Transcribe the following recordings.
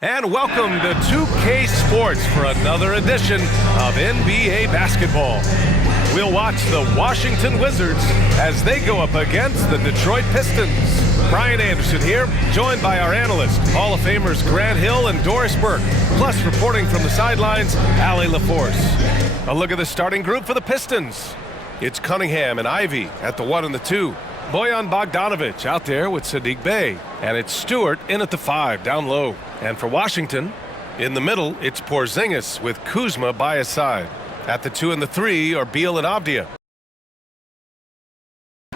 And welcome to 2K Sports for another edition of NBA basketball. We'll watch the Washington Wizards as they go up against the Detroit Pistons. Brian Anderson here, joined by our analysts, Hall of Famers Grant Hill and Doris Burke, plus reporting from the sidelines, Allie LaForce. A look at the starting group for the Pistons. It's Cunningham and Ivy at the 1 and the 2. Bojan Bogdanovic out there with Saddiq Bey. And it's Stewart in at the 5, down low. And for Washington, in the middle, it's Porzingis with Kuzma by his side. At the 2 and the 3 are Beal and Avdia.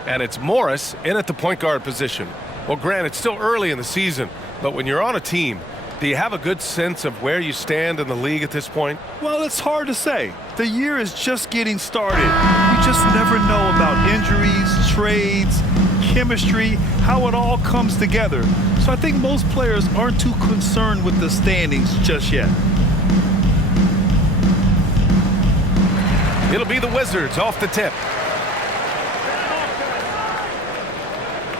And it's Morris in at the point guard position. Well, Grant, it's still early in the season, but when you're on a team, do you have a good sense of where you stand in the league at this point? Well, it's hard to say. The year is just getting started. You just never know about injuries, trades, chemistry, how it all comes together. So I think most players aren't too concerned with the standings just yet. It'll be the Wizards off the tip.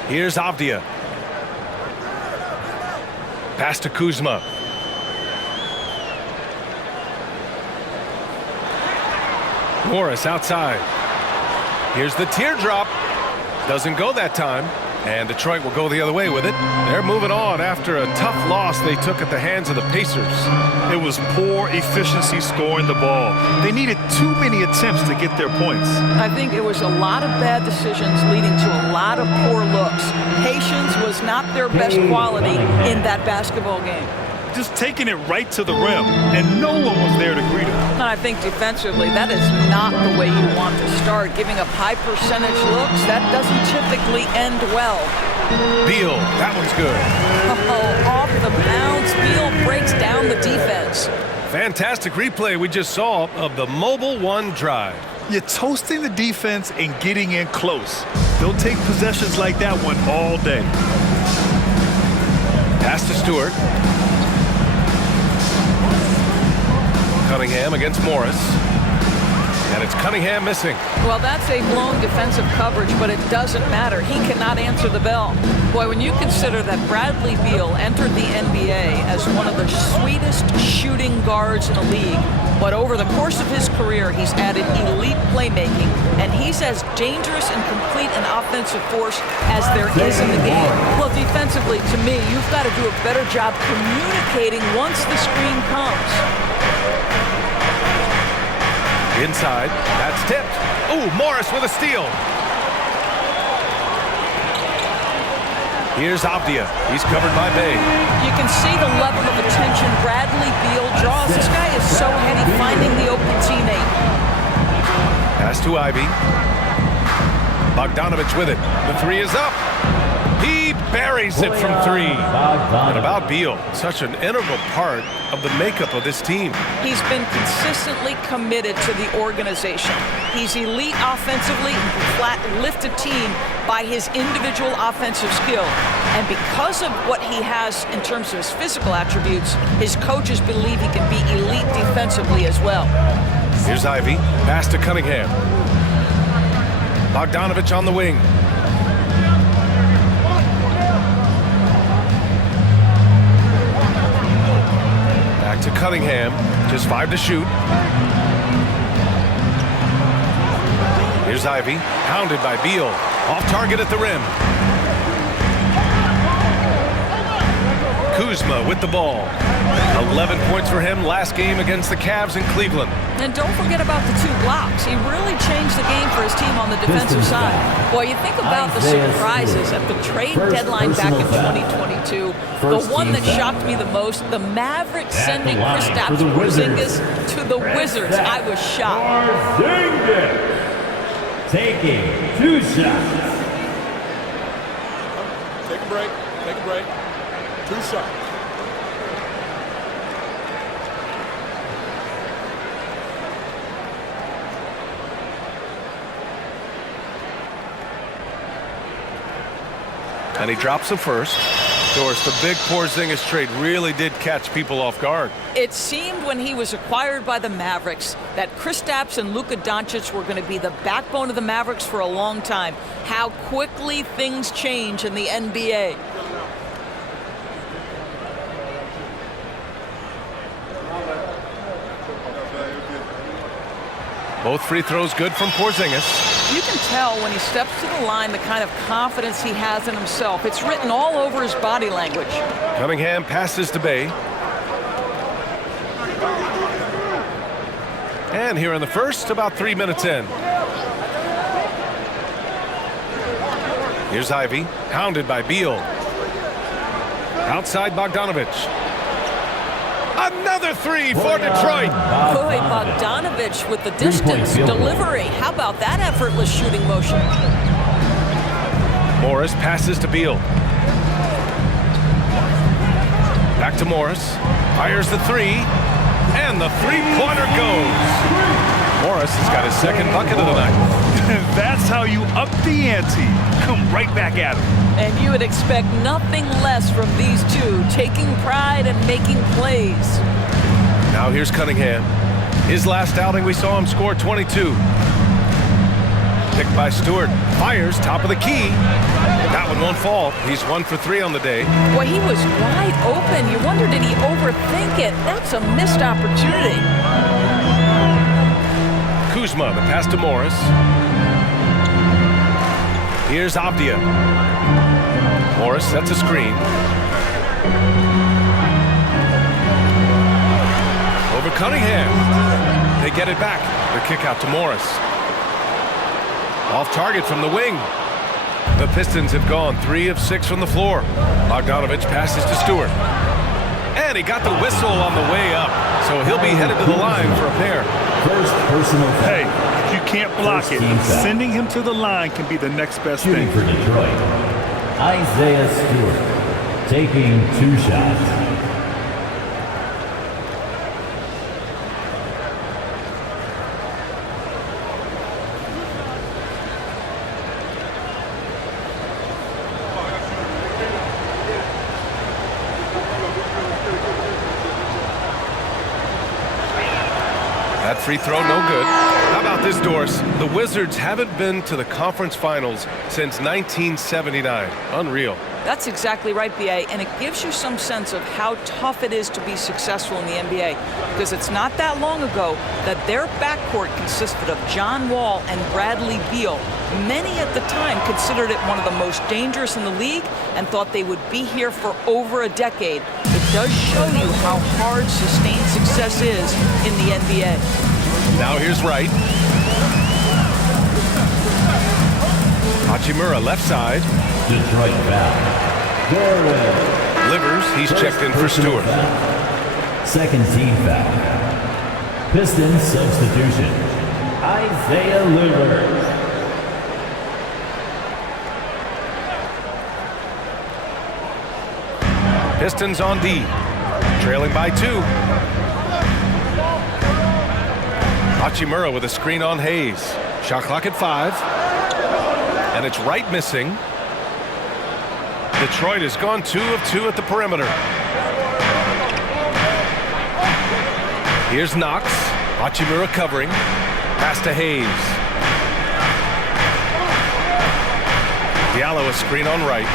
Here's Avdia. Pass to Kuzma. Morris outside. Here's the teardrop. Doesn't go that time. And Detroit will go the other way with it. They're moving on after a tough loss they took at the hands of the Pacers. It was poor efficiency scoring the ball. They needed too many attempts to get their points. I think it was a lot of bad decisions leading to a lot of poor looks. Patience was not their best quality in that basketball game. Just taking it right to the rim, and no one was there to greet him. And I think defensively, that is not the way you want to start. Giving up high percentage looks, that doesn't typically end well. Beal, that one's good. Oh, off the bounce, Beal breaks down the defense. Fantastic replay we just saw of the Mobile One drive. You're toasting the defense and getting in close. They'll take possessions like that one all day. Pass to Stewart. Cunningham against Morris. And it's Cunningham missing. Well, that's a blown defensive coverage, but it doesn't matter. He cannot answer the bell. Boy, when you consider that Bradley Beal entered the NBA as one of the sweetest shooting guards in the league, but over the course of his career, he's added elite playmaking, and he's as dangerous and complete an offensive force as there is in the game. Well, defensively, to me, you've got to do a better job communicating once the screen comes. Inside, that's tipped. Ooh, Morris with a steal. Here's Avdia. He's covered by Bey. You can see the level of attention Bradley Beal draws. This guy is so heady finding the open teammate. Pass to Ivy. Bogdanovic with it. The 3 is up. He buries it from 3. And about Beal, such an integral part of the makeup of this team. He's been consistently committed to the organization. He's elite offensively and can flat lift a team by his individual offensive skill. And because of what he has in terms of his physical attributes, his coaches believe he can be elite defensively as well. Here's Ivy. Pass to Cunningham. Bogdanovic on the wing. Back to Cunningham. Just 5 to shoot. Here's Ivy. Pounded by Beal. Off target at the rim. Kuzma with the ball. 11 points for him last game against the Cavs in Cleveland. And don't forget about the 2 blocks. He really changed the game for his team on the defensive side. Boy, you think about the surprises at the trade deadline back in 2022. The one that shocked me the most, the Mavericks sending Kristaps Porzingis to the Wizards. I was shocked. Taking 2 shots. Take a break. Take a break. 2 shots. And he drops the first. Doris, the big Porzingis trade really did catch people off guard. It seemed when he was acquired by the Mavericks that Kristaps and Luka Doncic were going to be the backbone of the Mavericks for a long time. How quickly things change in the NBA. Both free throws good from Porzingis. You can tell when he steps to the line the kind of confidence he has in himself. It's written all over his body language. Cunningham passes to Bay. And here in the first, about 3 minutes in. Here's Ivy, hounded by Beal. Outside Bogdanovich. Another three for Detroit. Boy, Bogdanovich with the distance delivery. How about that effortless shooting motion? Morris passes to Beal. Back to Morris. Fires the three. And the three-pointer goes. Morris has got his second bucket of the night. That's how you up the ante. Come right back at him. And you would expect nothing less from these two, taking pride and making plays. Now here's Cunningham. His last outing, we saw him score 22. Picked by Stewart. Fires, top of the key. That one won't fall. He's 1 for 3 on the day. Boy, he was wide open. You wonder, did he overthink it? That's a missed opportunity. Kuzma, the pass to Morris. Here's Avdia. Morris sets a screen. Over Cunningham. They get it back. The kick out to Morris. Off target from the wing. The Pistons have gone 3 of 6 from the floor. Bogdanovich passes to Stewart. And he got the whistle on the way up. So he'll be headed to the line for a pair. First personal foul. Hey, if you can't block it, sending him to the line can be the next best Shooting thing. for Detroit, Isaiah Stewart, taking 2 shots. That free throw, no good. How about this, Doris? The Wizards haven't been to the conference finals since 1979. Unreal. That's exactly right, B.A., and it gives you some sense of how tough it is to be successful in the NBA, because it's not that long ago that their backcourt consisted of John Wall and Bradley Beal. Many at the time considered it one of the most dangerous in the league and thought they would be here for over a decade. It does show you how hard sustained success is in the NBA. Now here's Wright. Hachimura left side. Detroit foul. Garrett. Livers, he's checked in for Stewart. Foul. Second team foul. Pistons substitution. Isaiah Livers. Pistons on D. Trailing by 2. Hachimura with a screen on Hayes. Shot clock at 5. And it's Wright missing. Detroit has gone 2 of 2 at the perimeter. Here's Knox. Hachimura covering. Pass to Hayes. Diallo a screen on Wright.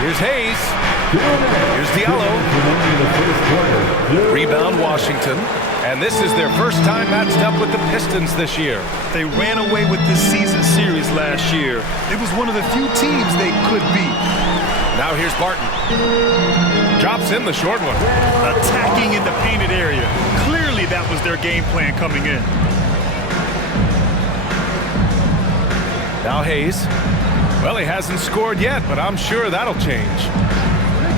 Here's Hayes. Here's Diallo. Rebound Washington. And this is their first time matched up with the Pistons this year. They ran away with this season series last year. It was one of the few teams they could beat. Now here's Barton. Drops in the short one. Attacking in the painted area. Clearly that was their game plan coming in. Now Hayes. Well, he hasn't scored yet, but I'm sure that'll change.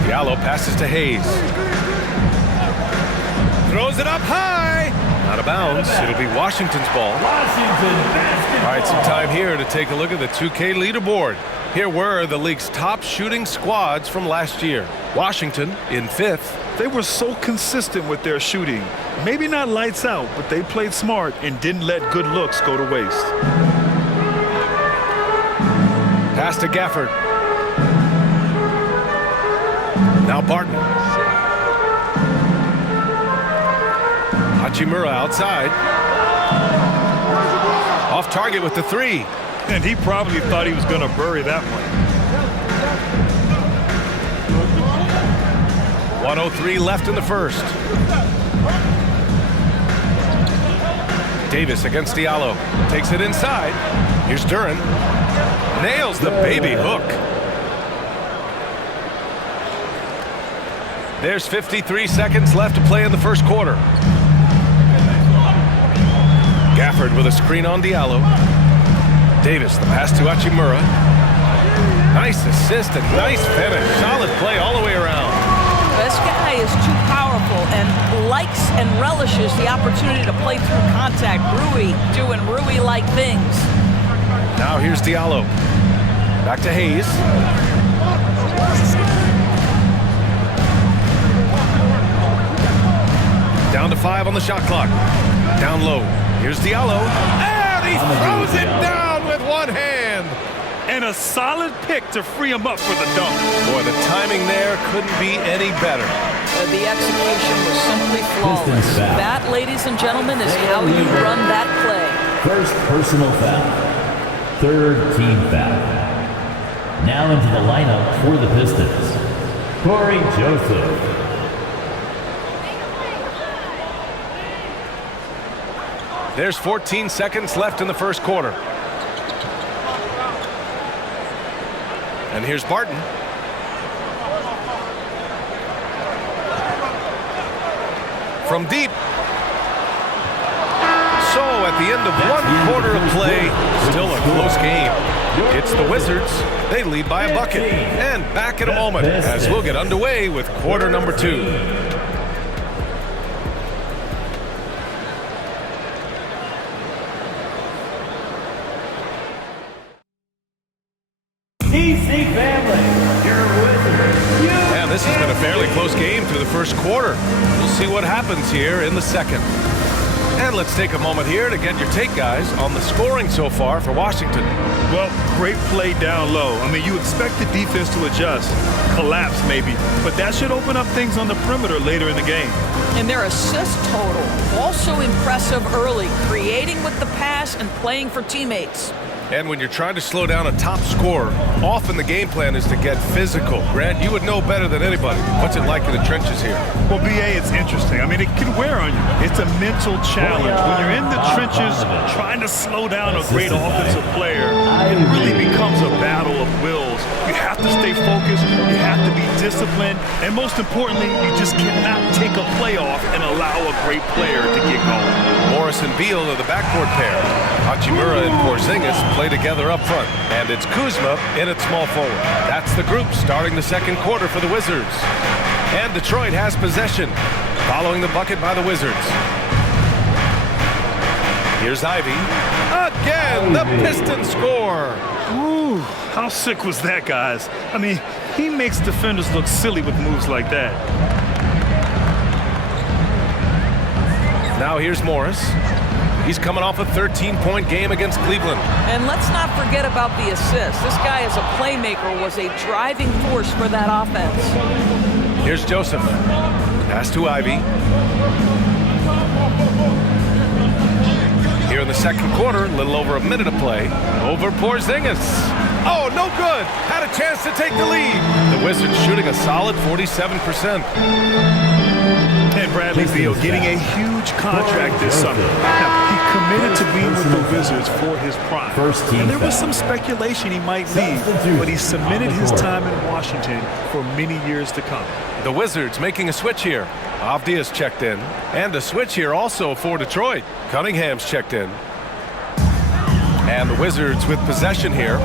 Diallo passes to Hayes. Throws it up high. Out of bounds. It'll be Washington's ball. Washington basketball. All right, some time here to take a look at the 2K leaderboard. Here were the league's top shooting squads from last year. Washington in 5th. They were so consistent with their shooting. Maybe not lights out, but they played smart and didn't let good looks go to waste. Pass to Gafford. Now Barton. Hachimura outside. Off target with the 3. And he probably thought he was going to bury that one. 1:03 left in the first. Davis against Diallo. Takes it inside. Here's Duran. Nails the baby hook. There's 53 seconds left to play in the first quarter. Gafford with a screen on Diallo. Davis, the pass to Hachimura. Nice assist and nice finish. Solid play all the way around. This guy is too powerful and likes and relishes the opportunity to play through contact. Rui doing Rui-like things. Now here's Diallo. Back to Hayes. Down to 5 on the shot clock. Down low. Here's Diallo. And he throws it down with one hand. And a solid pick to free him up for the dunk. Boy, the timing there couldn't be any better. The execution was simply flawless. That, ladies and gentlemen, is how you run that play. First personal foul. Third team foul. Now into the lineup for the Pistons. Corey Joseph. There's 14 seconds left in the first quarter. And here's Barton. From deep. So at the end of one quarter of play, still a close game. It's the Wizards. They lead by a bucket. And back in a moment as we'll get underway with quarter number 2. And this has been a fairly close game through the first quarter. We'll see what happens here in the second. And let's take a moment here to get your take, guys, on the scoring so far for Washington. Well, great play down low. I mean, you expect the defense to adjust, collapse maybe, but that should open up things on the perimeter later in the game. And their assist total, also impressive early, creating with the pass and playing for teammates. And when you're trying to slow down a top scorer, often the game plan is to get physical. Grant, you would know better than anybody. What's it like in the trenches here? Well, BA, it's interesting. I mean, it can wear on you. It's a mental challenge. When you're in the trenches trying to slow down a great offensive player, it really becomes a battle of wills. You have to stay focused. You have to be disciplined. And most importantly, you just cannot take a play off and allow a great player to get going. Morris and Beal are the backcourt pair. Hachimura and Porzingis play together up front. And it's Kuzma in at small forward. That's the group starting the second quarter for the Wizards. And Detroit has possession, following the bucket by the Wizards. Here's Ivy. Again, the Pistons score. Ooh, how sick was that, guys? I mean, he makes defenders look silly with moves like that. Now here's Morris. He's coming off a 13-point game against Cleveland. And let's not forget about the assist. This guy as a playmaker was a driving force for that offense. Here's Joseph. Pass to Ivy. Here in the second quarter, a little over a minute of play. Over Porzingis. Oh, no good. Had a chance to take the lead. The Wizards shooting a solid 47%. And Bradley Beal getting a huge contract this summer. Now, he committed to being with the Wizards for his prime. And there was some speculation he might leave, but he submitted his time in Washington for many years to come. The Wizards making a switch here. Avdia's checked in. And a switch here also for Detroit. Cunningham's checked in. And the Wizards with possession here.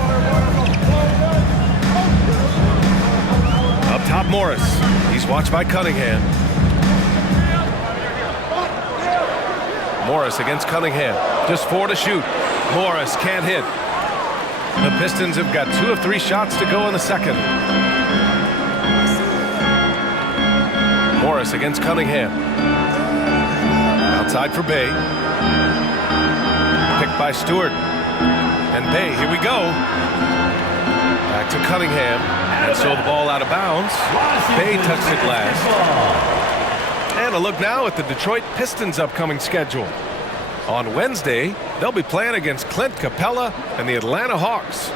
Up top, Morris. He's watched by Cunningham. Morris against Cunningham. Just 4 to shoot. Morris can't hit. The Pistons have got 2 of 3 shots to go in the second. Morris against Cunningham. Outside for Bay. Picked by Stewart. And Bay, here we go. Back to Cunningham. And so the ball out of bounds. Bay touched it last. And a look now at the Detroit Pistons' upcoming schedule. On Wednesday, they'll be playing against Clint Capella and the Atlanta Hawks.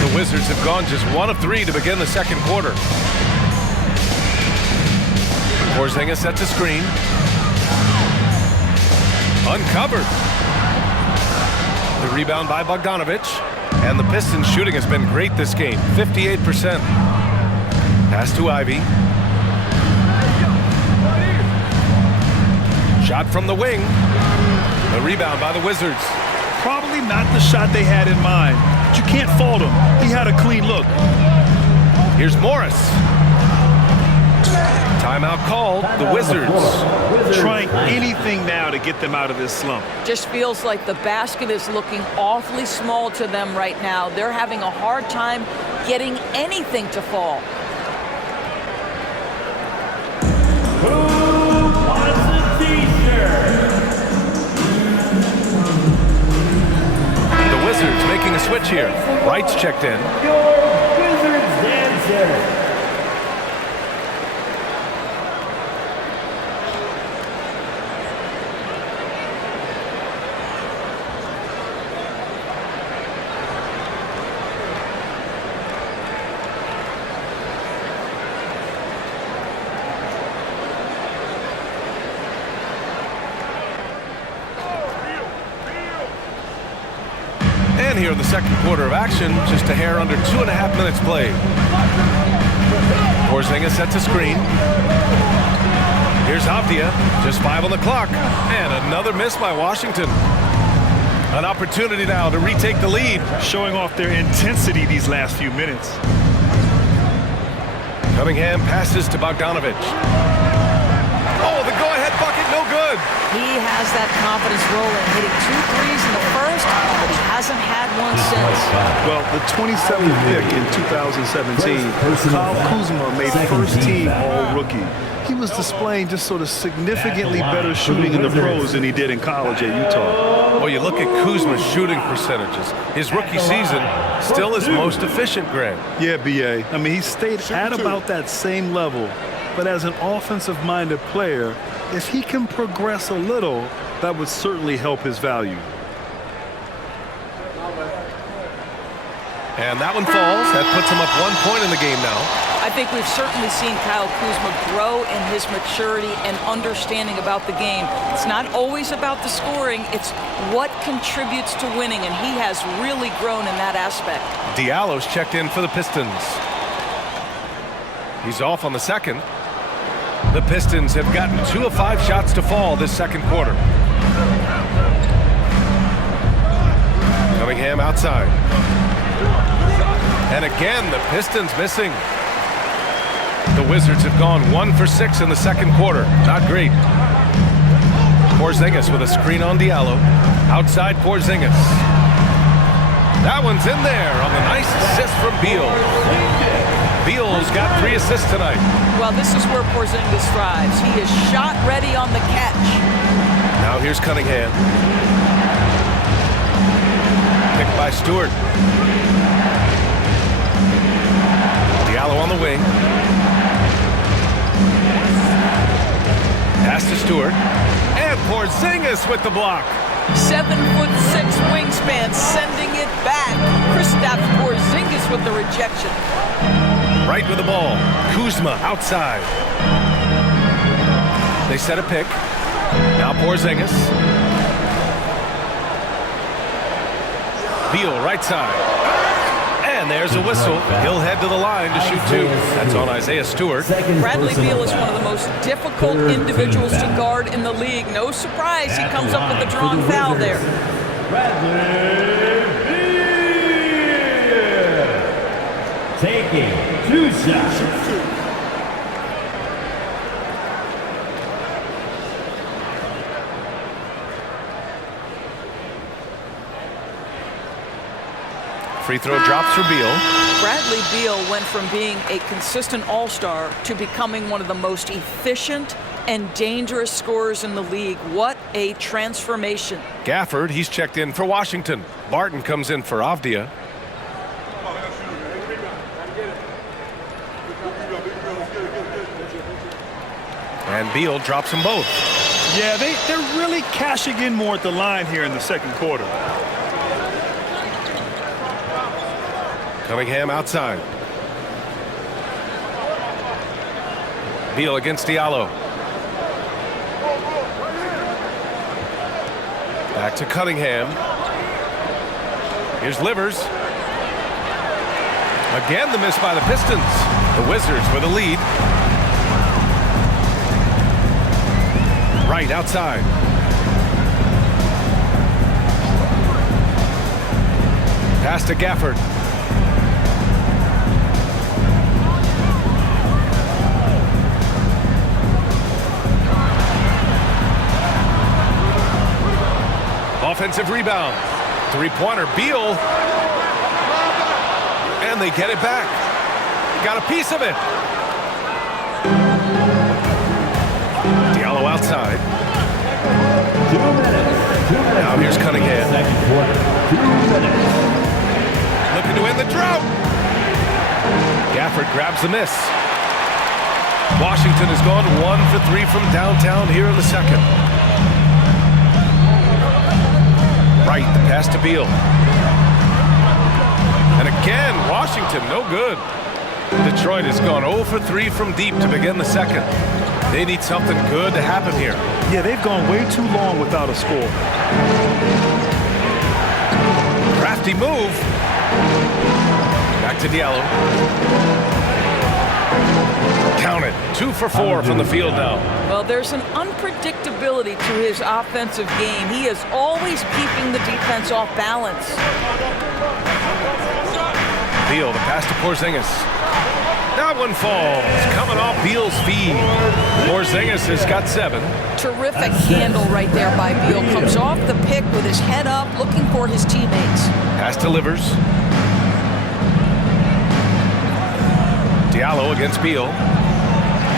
The Wizards have gone just 1 of 3 to begin the second quarter. Porzingis sets a screen. Uncovered. The rebound by Bogdanovich. And the Pistons shooting has been great this game. 58%. Pass to Ivy. Shot from the wing. The rebound by the Wizards. Probably not the shot they had in mind, but you can't fault him. He had a clean look. Here's Morris. Timeout called. The Wizards. Trying anything now to get them out of this slump. Just feels like the basket is looking awfully small to them right now. They're having a hard time getting anything to fall. Who wants a t-shirt? The Wizards making a switch here. Wright's checked in. Your Wizards dancer. And here in the second quarter of action, just a hair under 2.5 minutes played. Porzingis sets a screen. Here's Avdia, just 5 on the clock. And another miss by Washington. An opportunity now to retake the lead. Showing off their intensity these last few minutes. Cunningham passes to Bogdanovich. Oh, the go-ahead bucket, no good. He has that confidence rolling, hitting 2 threes in the first, but he hasn't had one since. Well, the 27th pick in 2017, Kyle Kuzma made first team All-Rookie. He was displaying just sort of significantly better shooting in the pros than he did in college at Utah. Well, you look at Kuzma's shooting percentages. His rookie season, still his most efficient, Grant. Yeah, B.A. I mean, he stayed at about that same level. But as an offensive-minded player, if he can progress a little, that would certainly help his value. And that one falls. That puts him up 1 point in the game now. I think we've certainly seen Kyle Kuzma grow in his maturity and understanding about the game. It's not always about the scoring, it's what contributes to winning, and he has really grown in that aspect. Diallo's checked in for the Pistons. He's off on the second. The Pistons have gotten 2 of 5 shots to fall this second quarter. Cunningham outside. And again, the Pistons missing. The Wizards have gone 1 for 6 in the second quarter. Not great. Porzingis with a screen on Diallo. Outside Porzingis. That one's in there on the nice assist from Beal. Beal's got 3 assists tonight. Well, this is where Porzingis thrives. He is shot ready on the catch. Now here's Cunningham. Picked by Stewart. Diallo on the wing. Pass to Stewart. And Porzingis with the block. 7'6" wingspan, sending it back. Kristaps Porzingis with the rejection. Right with the ball. Kuzma outside. They set a pick. Now Porzingis. Beal right side. And there's a whistle. He'll head to the line to shoot 2. That's on Isaiah Stewart. Bradley Beal is one of the most difficult individuals to guard in the league. No surprise he comes up with a drawn foul there. Bradley Beal taking 2 shots. Free throw drops for Beal. Bradley Beal went from being a consistent all-star to becoming one of the most efficient and dangerous scorers in the league. What a transformation. Gafford, he's checked in for Washington. Barton comes in for Avdia. And Beal drops them both. Yeah, they're really cashing in more at the line here in the second quarter. Cunningham outside. Beal against Diallo. Back to Cunningham. Here's Livers. Again, the miss by the Pistons. The Wizards with a lead. Right outside. Pass to Gafford. Offensive rebound. Three-pointer. Beal. And they get it back. Got a piece of it. Diallo outside. 2 minutes. Now here's Cunningham. Second quarter. 2 minutes. Looking to end the drought. Gafford grabs the miss. Washington has gone 1 for 3 from downtown here in the second. Right, the pass to Beal. And again, Washington, no good. Detroit has gone 0 for 3 from deep to begin the second. They need something good to happen here. Yeah, they've gone way too long without a score. Crafty move. Back to Diallo. Count it. 2 for 4 from the field now. Well, there's an unpredictability to his offensive game. He is always keeping the defense off balance. Beal, the pass to Porzingis. That one falls. Coming off Beal's feed. Porzingis has got 7. Terrific handle right there by Beal. Comes off the pick with his head up, looking for his teammates. Pass to Livers. Diallo against Beal.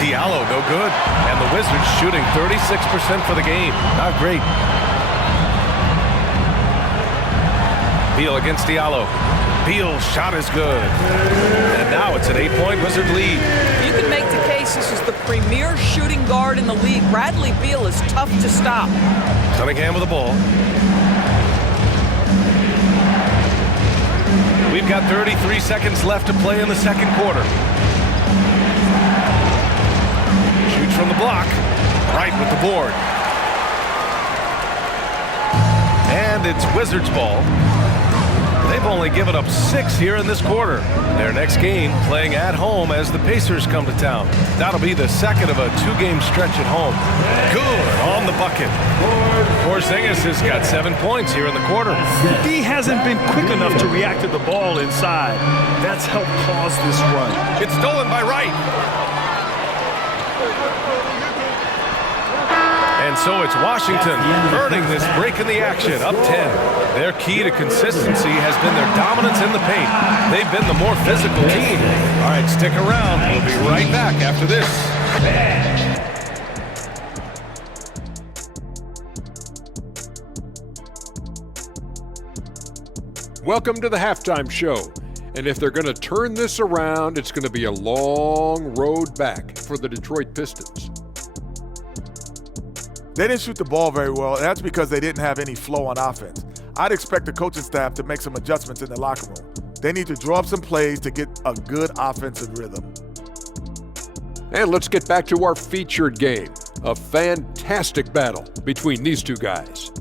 Diallo, no good. And the Wizards shooting 36% for the game. Not great. Beal against Diallo. Beal's shot is good. And now it's an 8-point Wizard lead. You can make the case this is the premier shooting guard in the league. Bradley Beal is tough to stop. Cunningham with the ball. We've got 33 seconds left to play in the second quarter. Shoots from the block. Right with the board. And it's Wizards ball. They've only given up 6 here in this quarter. Their next game playing at home as the Pacers come to town. That'll be the second of a 2-game stretch at home. Good on the bucket. Porzingis has got 7 points here in the quarter. He hasn't been quick enough to react to the ball inside. That's helped cause this run. It's stolen by Wright. And so it's Washington earning this break in the action, up 10. Their key to consistency has been their dominance in the paint. They've been the more physical team. All right, stick around. We'll be right back after this. Welcome to the halftime show. And if they're going to turn this around, it's going to be a long road back for the Detroit Pistons. They didn't shoot the ball very well, and that's because they didn't have any flow on offense. I'd expect the coaching staff to make some adjustments in the locker room. They need to draw up some plays to get a good offensive rhythm. And let's get back to our featured game. A fantastic battle between these two guys.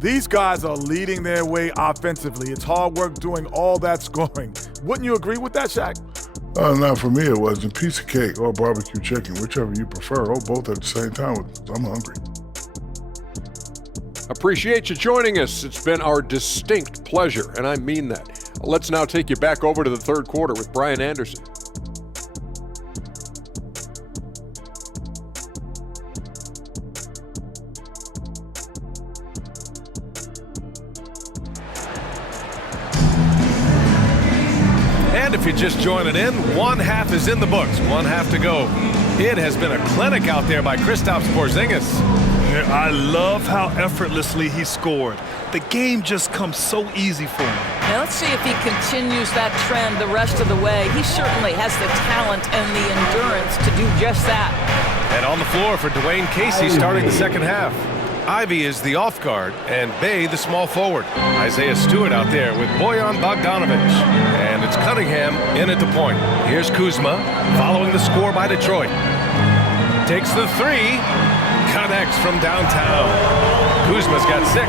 These guys are leading their way offensively. It's hard work doing all that scoring. Wouldn't you agree with that, Shaq? Not for me, it was a piece of cake or barbecue chicken, whichever you prefer, or both at the same time. I'm hungry. Appreciate you joining us. It's been our distinct pleasure, and I mean that. Let's now take you back over to the third quarter with Brian Anderson. And if you're just joining in, one half is in the books, one half to go. It has been a clinic out there by Kristaps Porzingis. I love how effortlessly he scored. The game just comes so easy for him. Now let's see if he continues that trend the rest of the way. He certainly has the talent and the endurance to do just that. And on the floor for Dwayne Casey starting the second half. Ivy is the off guard and Bay the small forward. Isaiah Stewart out there with Bojan Bogdanovic. And it's Cunningham in at the point. Here's Kuzma following the score by Detroit. Takes the 3. Connects from downtown. Kuzma's got 6.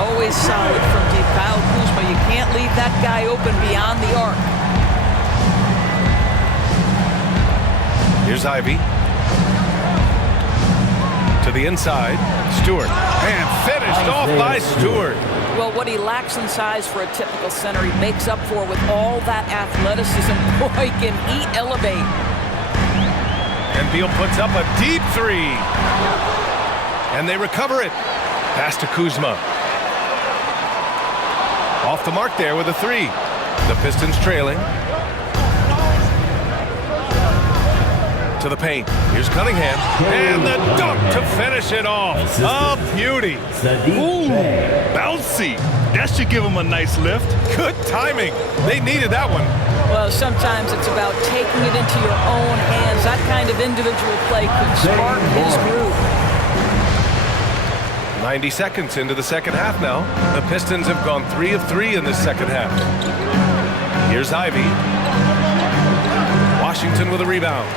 Always solid from deep. Kyle Kuzma, you can't leave that guy open beyond the arc. Here's Ivy. To the inside. Stewart. And finished off by Stewart. Well, what he lacks in size for a typical center, he makes up for with all that athleticism. Boy, can he elevate. And Beal puts up a deep 3. And they recover it. Pass to Kuzma. Off the mark there with a 3. The Pistons trailing. To the paint. Here's Cunningham. And the dunk to finish it off. A beauty. Ooh, bouncy. That should give him a nice lift. Good timing. They needed that one. Well, sometimes it's about taking it into your own hands. That kind of individual play could spark his groove. 90 seconds into the second half now. The Pistons have gone 3 of 3 in this second half. Here's Ivy. Washington with a rebound.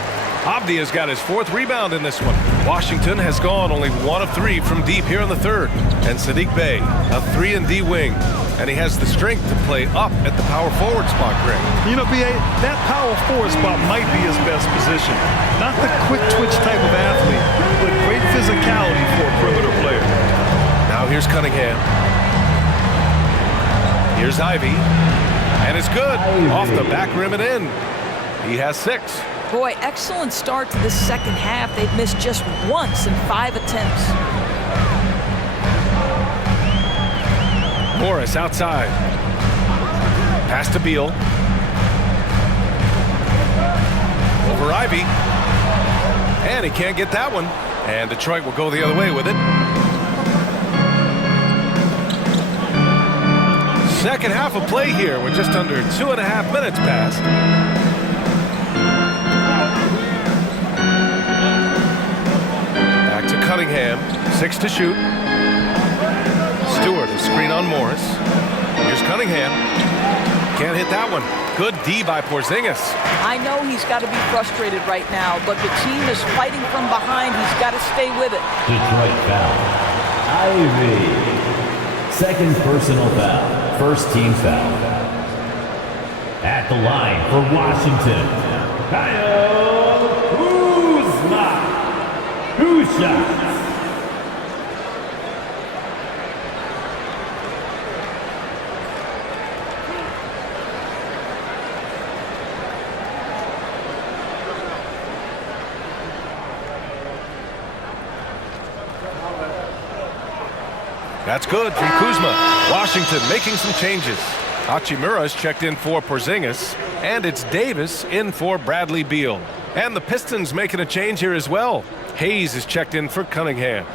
Avdia's got his 4th rebound in this one. Washington has gone only 1 of 3 from deep here in the third. And Saddiq Bey, a 3-and-D wing. And he has the strength to play up at the power forward spot, Greg. You know, B.A., that power forward spot might be his best position. Not the quick twitch type of athlete, but great physicality for a perimeter player. Now here's Cunningham. Here's Ivy. And it's good. Off the back rim and in. He has 6. Boy, excellent start to this second half. They've missed just once in 5 attempts. Morris outside. Pass to Beal. Over Ivy. And he can't get that one. And Detroit will go the other way with it. Second half of play here. We're just under 2.5 minutes past. Back to Cunningham. 6 to shoot. Stewart, a screen on Morris. Here's Cunningham. Can't hit that one. Good D by Porzingis. I know he's got to be frustrated right now, but the team is fighting from behind. He's got to stay with it. Detroit foul. Ivy. Second personal foul. First team foul. At the line for Washington, Kyle Kuzma. 2 shots. That's good from Kuzma. Washington making some changes. Hachimura's checked in for Porzingis, and it's Davis in for Bradley Beal. And the Pistons making a change here as well. Hayes is checked in for Cunningham.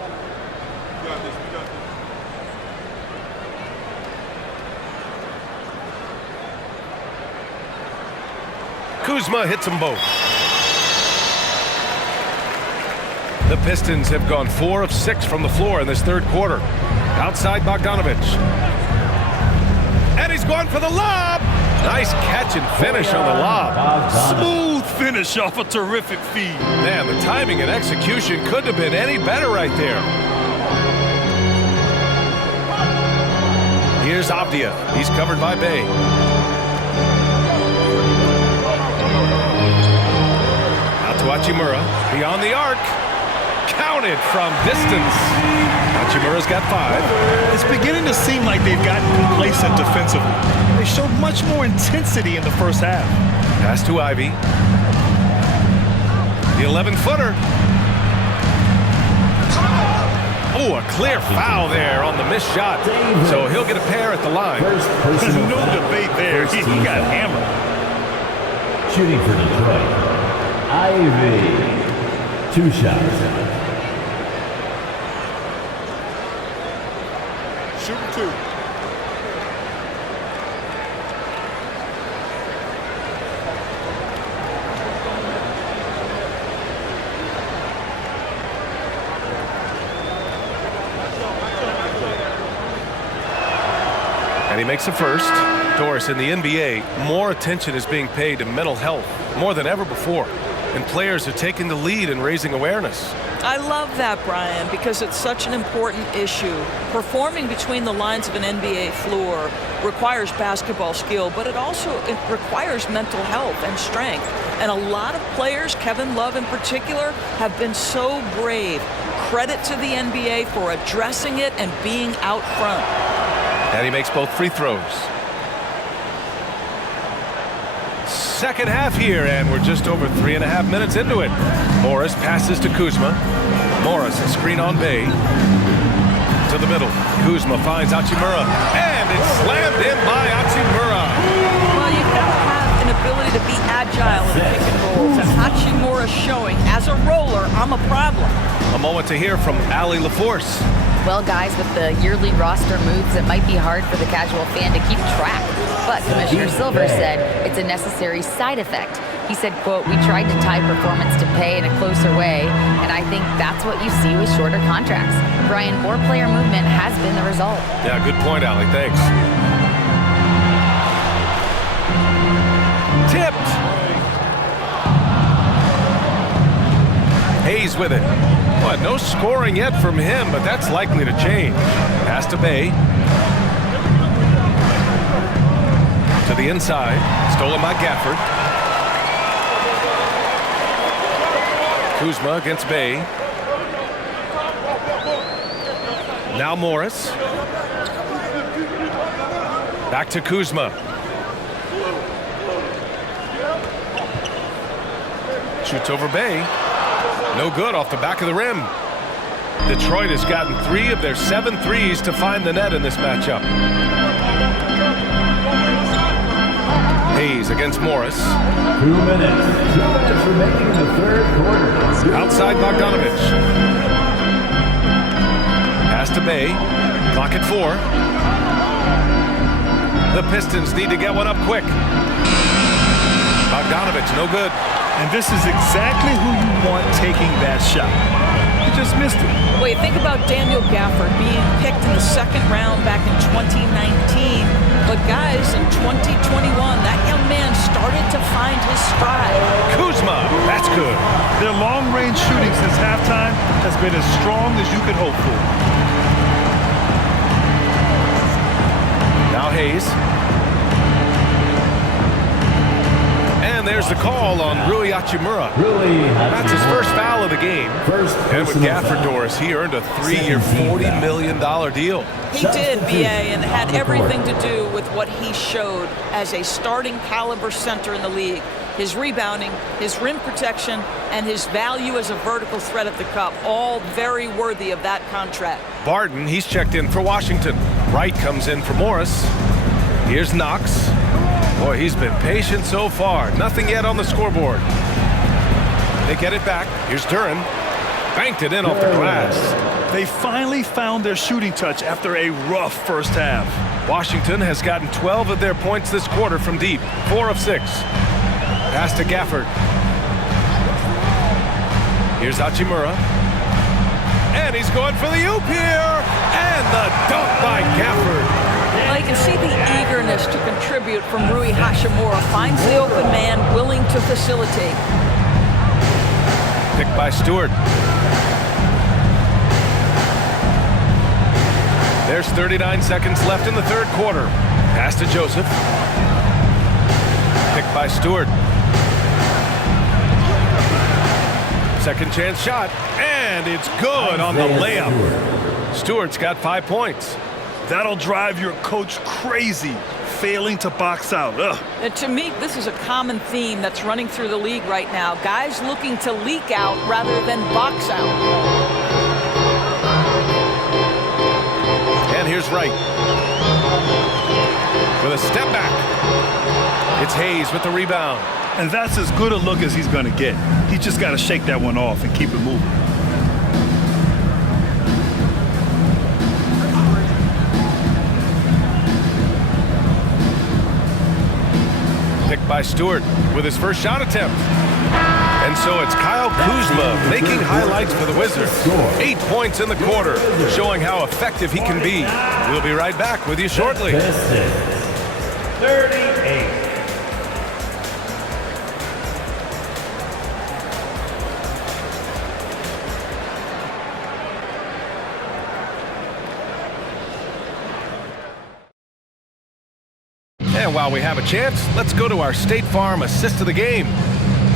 Kuzma hits them both. The Pistons have gone 4 of 6 from the floor in this third quarter. Outside Bogdanovich. And he's going for the lob. Nice catch and finish on the lob. Smooth finish off a terrific feed. Man, the timing and execution couldn't have been any better right there. Here's Avdia. He's covered by Bey. Out to Hachimura. Beyond the arc. Counted from distance. Hachimura's got 5. It's beginning to seem like they've gotten complacent defensively. They showed much more intensity in the first half. Pass to Ivy. The 11-footer. Oh, a clear foul there on the missed shot. So he'll get a pair at the line. There's no debate there. He got hammered. Shooting for Detroit, Ivy. 2 shots. Shooting 2. And he makes the first. Doris, in the NBA, more attention is being paid to mental health more than ever before. and players are taking the lead and raising awareness. I love that, Brian, because it's such an important issue. Performing between the lines of an NBA floor requires basketball skill, but it requires mental health and strength. And a lot of players, Kevin Love in particular, have been so brave. Credit to the NBA for addressing it and being out front. And he makes both free throws. Second half here, and we're just over 3.5 minutes into it. Morris passes to Kuzma. Morris, a screen on Bay. To the middle. Kuzma finds Hachimura, and it's slammed in by Hachimura. Well, you've got to have an ability to be agile in pick and rolls, and Hachimura showing, as a roller, I'm a problem. A moment to hear from Allie LaForce. Well, guys, with the yearly roster moves, it might be hard for the casual fan to keep track. But Commissioner Silver said it's a necessary side effect. He said, quote, "We tried to tie performance to pay in a closer way, and I think that's what you see with shorter contracts." Brian, more player movement has been the result. Yeah, good point, Allie. Thanks. Tipped. Hayes with it. But no scoring yet from him, but that's likely to change. Pass to Bay. To the inside. Stolen by Gafford. Kuzma against Bay. Now Morris. Back to Kuzma. Shoots over Bay. No good off the back of the rim. Detroit has gotten 3 of their 7 threes to find the net in this matchup. Hayes against Morris. 2 minutes. 2 minutes remaining in the third quarter. Outside Bogdanovich. Pass to Bay. Clock at 4. The Pistons need to get one up quick. Bogdanovich, no good. And this is exactly who you want taking that shot. He just missed it. Wait, think about Daniel Gafford being picked in the second round back in 2019. But guys, in 2021, that young man started to find his stride. Kuzma, that's good. Their long-range shooting since halftime has been as strong as you could hope for. Now Hayes. And there's the call on Rui Hachimura. That's his first foul of the game. And with Gafford, Doris, he earned a 3-year, $40 million deal. He did, BA, and had everything to do with what he showed as a starting caliber center in the league. His rebounding, his rim protection, and his value as a vertical threat at the cup, all very worthy of that contract. Barton, he's checked in for Washington. Wright comes in for Morris. Here's Knox. Boy, he's been patient so far. Nothing yet on the scoreboard. They get it back. Here's Duran. Banked it in off the glass. They finally found their shooting touch after a rough first half. Washington has gotten 12 of their points this quarter from deep. 4 of 6. Pass to Gafford. Here's Hachimura. And he's going for the oop here. And the dunk by Gafford. Well, you can see the eagerness to contribute from Rui Hachimura. Finds the open man, willing to facilitate. Picked by Stewart. There's 39 seconds left in the third quarter. Pass to Joseph. Picked by Stewart. Second chance shot, and it's good on the layup. Stewart's got 5 points. That'll drive your coach crazy, failing to box out. Ugh. And to me, this is a common theme that's running through the league right now. Guys looking to leak out rather than box out. And here's Wright. With a step back. It's Hayes with the rebound. And that's as good a look as he's going to get. He's just got to shake that one off and keep it moving. Picked by Stewart with his first shot attempt. And so it's Kyle Kuzma making highlights for the Wizards. 8 points in the quarter, showing how effective he can be. We'll be right back with you shortly. 38. And while we have a chance, let's go to our State Farm assist of the game.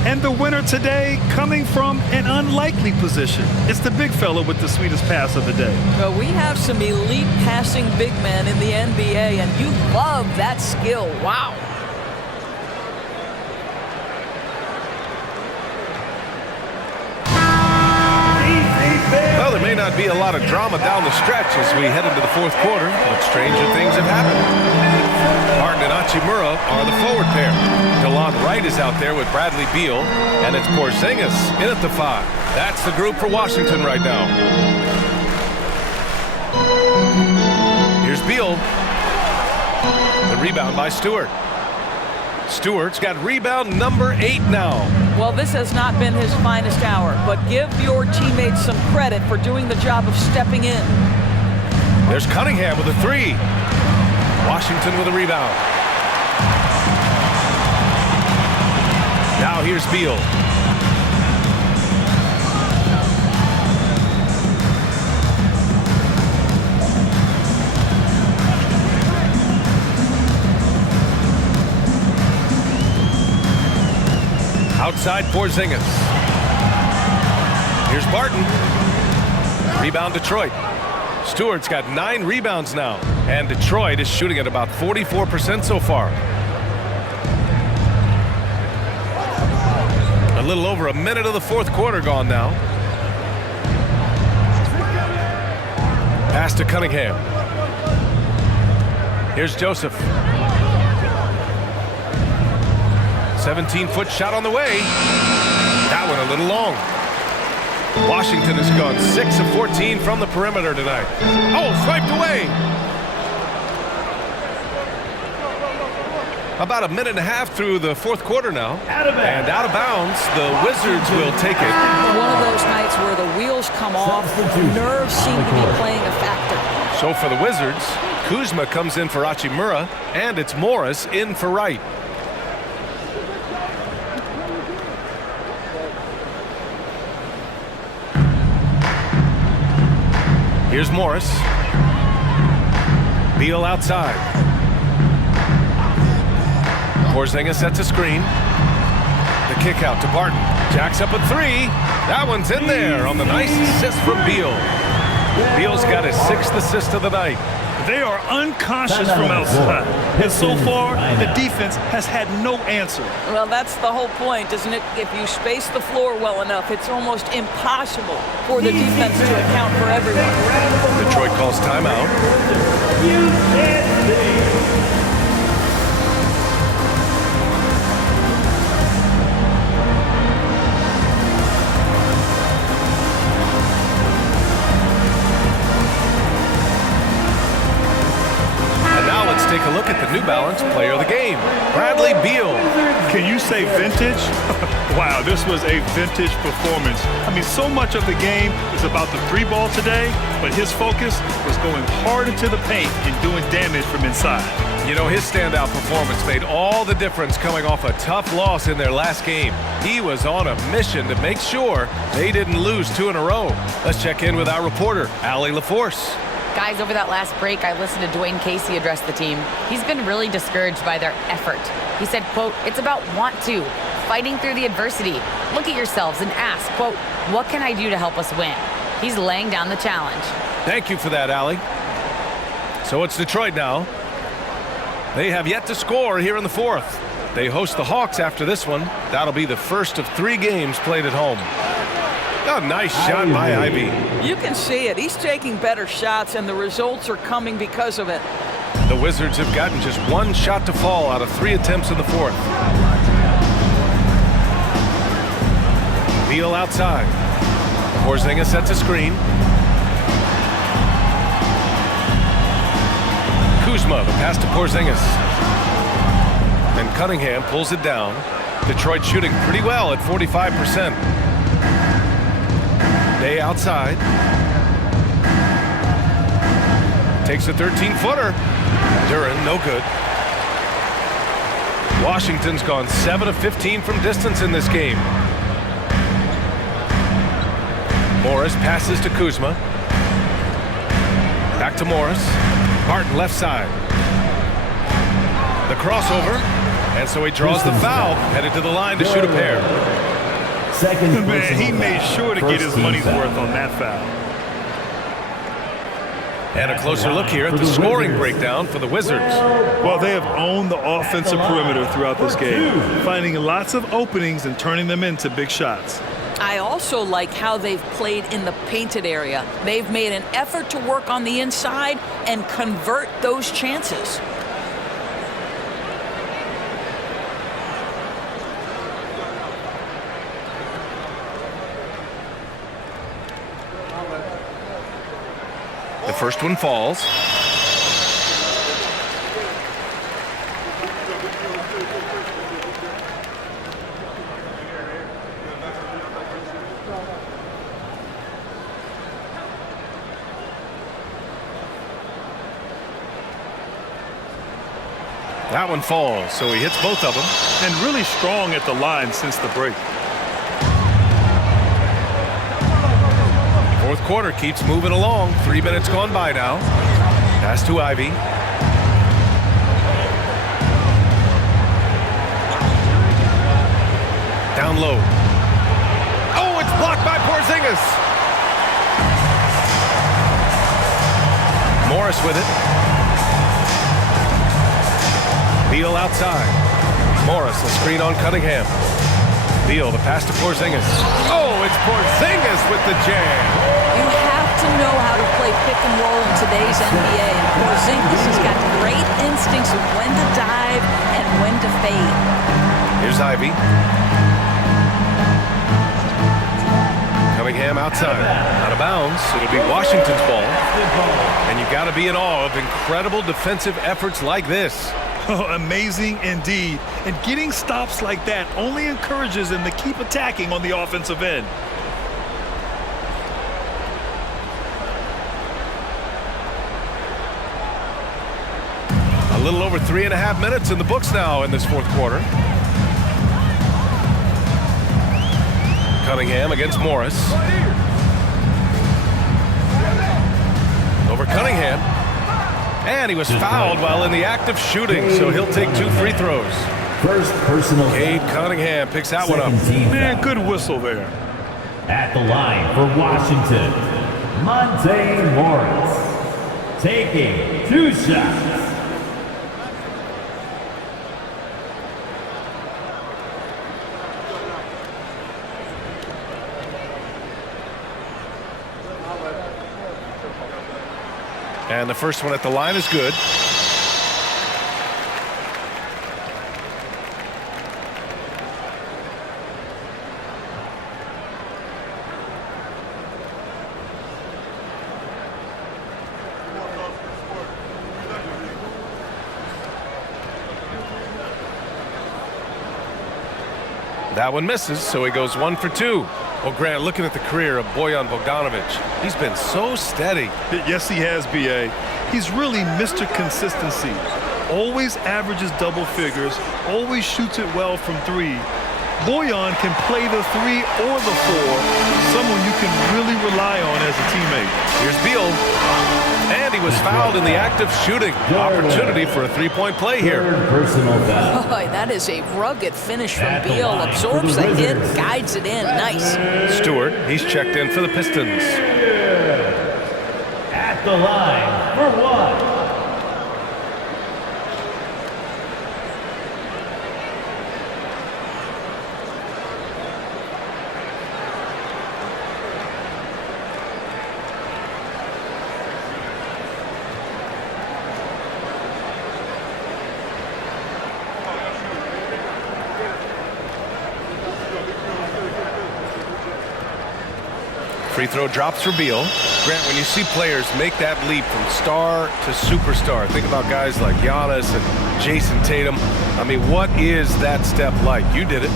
And the winner today coming from an unlikely position. It's the big fella with the sweetest pass of the day. Well, we have some elite passing big men in the NBA, and you love that skill. Wow. Well, there may not be a lot of drama down the stretch as we head into the fourth quarter, but stranger things have happened. Martin and Hachimura are the forward pair. DeLon Wright is out there with Bradley Beal, and it's Porzingis in at the 5. That's the group for Washington right now. Here's Beal. The rebound by Stewart. Stewart's got rebound number 8 now. Well, this has not been his finest hour, but give your teammates some credit for doing the job of stepping in. There's Cunningham with a 3. Washington with a rebound. Now here's Beal. Outside Porzingis. Here's Barton. Rebound Detroit. Stewart's got 9 rebounds now, and Detroit is shooting at about 44% so far. A little over a minute of the fourth quarter gone now. Pass to Cunningham. Here's Joseph. 17-foot shot on the way. That one a little long. Washington has gone 6 of 14 from the perimeter tonight. Oh, swiped away. About a minute and a half through the fourth quarter now. And out of bounds, the Wizards will take it. One of those nights where the wheels come off, nerves seem to be playing a factor. So for the Wizards, Kuzma comes in for Hachimura, and it's Morris in for Wright. Here's Morris. Beal outside. Porzingis sets a screen. The kick out to Barton. Jacks up a 3. That one's in there on the nice assist from Beal. Beal's got his 6th assist of the night. They are unconscious from outside. And so far, the defense has had no answer. Well, that's the whole point, isn't it? If you space the floor well enough, it's almost impossible for the defense to account for everyone. Detroit calls timeout. Take a look at the New Balance player of the game, Bradley Beal. Can you say vintage? Wow, this was a vintage performance. I mean, so much of the game is about the 3-ball today, but his focus was going hard into the paint and doing damage from inside. You know, his standout performance made all the difference coming off a tough loss in their last game. He was on a mission to make sure they didn't lose 2 in a row. Let's check in with our reporter, Allie LaForce. Guys, over that last break, I listened to Dwayne Casey address the team. He's been really discouraged by their effort. He said, quote, "It's about want to, fighting through the adversity. Look at yourselves and ask, quote, what can I do to help us win?" He's laying down the challenge. Thank you for that, Allie. So it's Detroit now. They have yet to score here in the fourth. They host the Hawks after this one. That'll be the first of 3 games played at home. A nice shot by Ivy. You can see it. He's taking better shots, and the results are coming because of it. The Wizards have gotten just 1 shot to fall out of 3 attempts in the fourth. Beal outside. Porzingis sets a screen. Kuzma, the pass to Porzingis. And Cunningham pulls it down. Detroit shooting pretty well at 45%. Day outside. Takes a 13-footer. Duran, no good. Washington's gone 7 of 15 from distance in this game. Morris passes to Kuzma. Back to Morris. Barton left side. The crossover, and so he draws the foul, headed to the line to shoot a pair. Second Man, he personal made foul. sure to get First his team money's foul. worth on that foul. And a closer look here at the scoring breakdown for the Wizards. Well, they have owned the offensive perimeter throughout this game, finding lots of openings and turning them into big shots. I also like how they've played in the painted area. They've made an effort to work on the inside and convert those chances. The first one falls. That one falls, so he hits both of them. And really strong at the line since the break. Fourth quarter keeps moving along. 3 minutes gone by now. Pass to Ivy. Down low. Oh, it's blocked by Porzingis. Morris with it. Beal outside. Morris, a screen on Cunningham. Beal, the pass to Porzingis. Oh, it's Porzingis with the jam. You have to know how to play pick and roll in today's NBA, and Porzingis has got great instincts of when to dive and when to fade. Here's Ivy. Cunningham outside. Out of bounds. It'll be Washington's ball. And you got to be in awe of incredible defensive efforts like this. Oh, amazing indeed. And getting stops like that only encourages them to keep attacking on the offensive end. A little over 3.5 minutes in the books now in this fourth quarter. Cunningham against Morris. Over Cunningham. And he was fouled while in the act of shooting, so he'll take 2 free throws. First personal Cade foul. Cunningham picks that one up. Second team Man, foul. good whistle there. At the line for Washington, Monte Morris. Taking 2 shots. And the first one at the line is good. That one misses, so he goes 1 for 2. Well, Grant, looking at the career of Bojan Bogdanovic, he's been so steady. Yes, he has, B.A. He's really Mr. Consistency. Always averages double figures, always shoots it well from 3. Bojan can play the 3 or the 4, someone you can really rely on as a teammate. Here's Beal. And he was fouled in the act of shooting. Opportunity for a 3-point play here. Third personal foul. Boy, that is a rugged finish from Beal. Absorbs the hit, guides it in. Nice. Stewart, he's checked in for the Pistons. At the line for 1. Free throw drops for Beal. Grant, when you see players make that leap from star to superstar, think about guys like Giannis and Jason Tatum. I mean, what is that step like? You did it.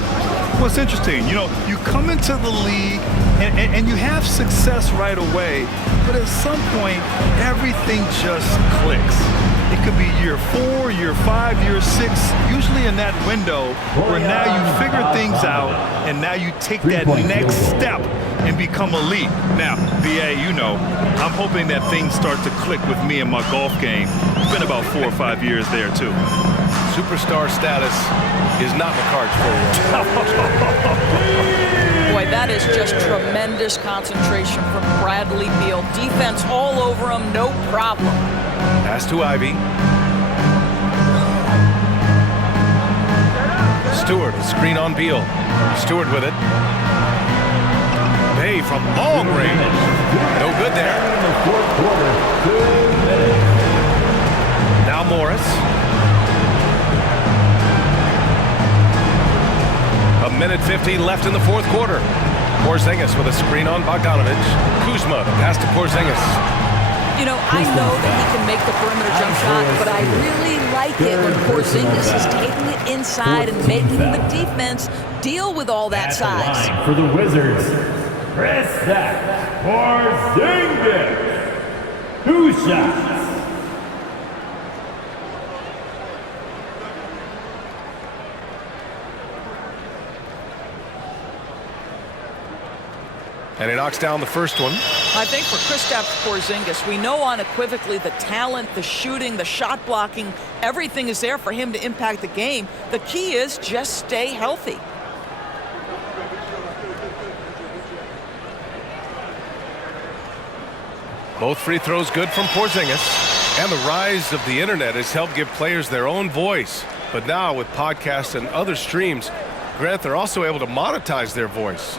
Well, it's interesting. You know, you come into the league and you have success right away, but at some point, everything just clicks. It could be year 4, year 5, year 6, usually in that window where now you figure things out and now you take that next step and become elite. Now, BA, you know, I'm hoping that things start to click with me in my golf game. It's been about 4 or 5 years there, too. superstar status is not in the cards for you. Boy, that is just tremendous concentration from Bradley Beal. Defense all over him, no problem. Pass to Ivy. Stewart, a screen on Beal. Stewart with it. Bay from long range. No good there. Now Morris. A minute 50 left in the fourth quarter. Porzingis with a screen on Bogdanovic. Kuzma, the pass to Porzingis. You know, I know that he can make the perimeter jump shot, but I really like it when Porzingis is taking it inside and making the defense deal with all that size. For the Wizards, Kristaps Porzingis. 2 shots. And he knocks down the first one. I think for Kristaps Porzingis, we know unequivocally the talent, the shooting, the shot blocking, everything is there for him to impact the game. The key is just stay healthy. Both free throws good from Porzingis. And the rise of the internet has helped give players their own voice. But now with podcasts and other streams, Grant, they're also able to monetize their voice.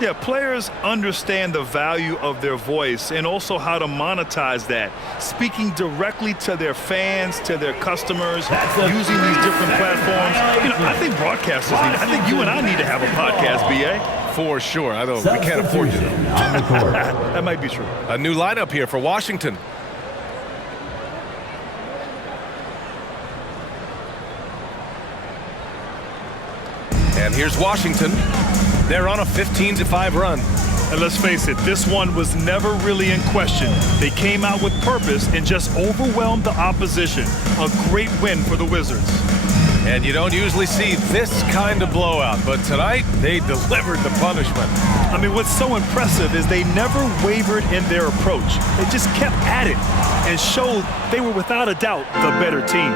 Yeah, players understand the value of their voice and also how to monetize that. Speaking directly to their fans, to their customers, using these different platforms. You know, I think broadcasters need, I think you and I need to have a podcast, B.A. For sure. I don't, we can't afford to. That might be true. A new lineup here for Washington. And here's Washington. They're on a 15-5 run. And let's face it, this one was never really in question. They came out with purpose and just overwhelmed the opposition. A great win for the Wizards. And you don't usually see this kind of blowout, but tonight they delivered the punishment. I mean, what's so impressive is they never wavered in their approach. They just kept at it and showed they were without a doubt the better team.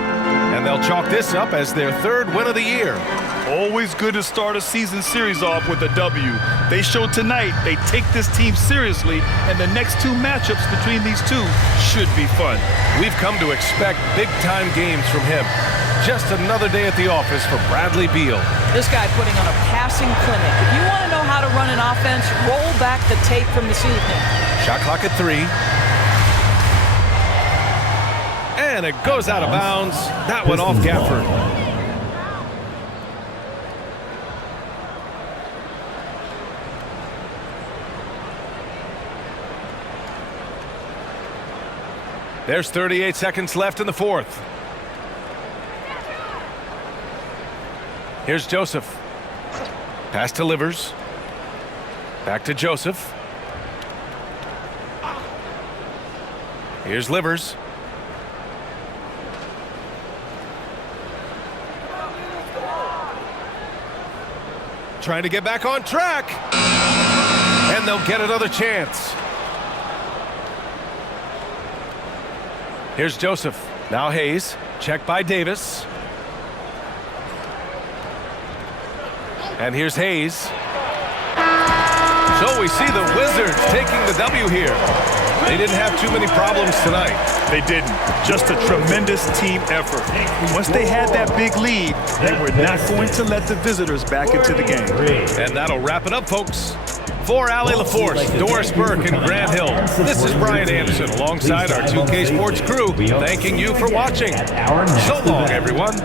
And they'll chalk this up as their 3rd win of the year. Always good to start a season series off with a W. They showed tonight they take this team seriously, and the next 2 matchups between these two should be fun. We've come to expect big-time games from him. Just another day at the office for Bradley Beal. This guy putting on a passing clinic. If you want to know how to run an offense, roll back the tape from this evening. Shot clock at 3. And it goes out of bounds. That went off Gafford. There's 38 seconds left in the fourth. Here's Joseph. Pass to Livers. Back to Joseph. Here's Livers. Trying to get back on track. And they'll get another chance. Here's Joseph. Now Hayes. Check by Davis. And here's Hayes. So we see the Wizards taking the W here. They didn't have too many problems tonight. They didn't. Just a tremendous team effort. Once they had that big lead, they were not going to let the visitors back into the game. And that'll wrap it up, folks. For Allie LaForce, Doris Burke, and Grant Hill, this is Brian Anderson alongside our 2K Sports crew, thanking you for watching. So long, everyone.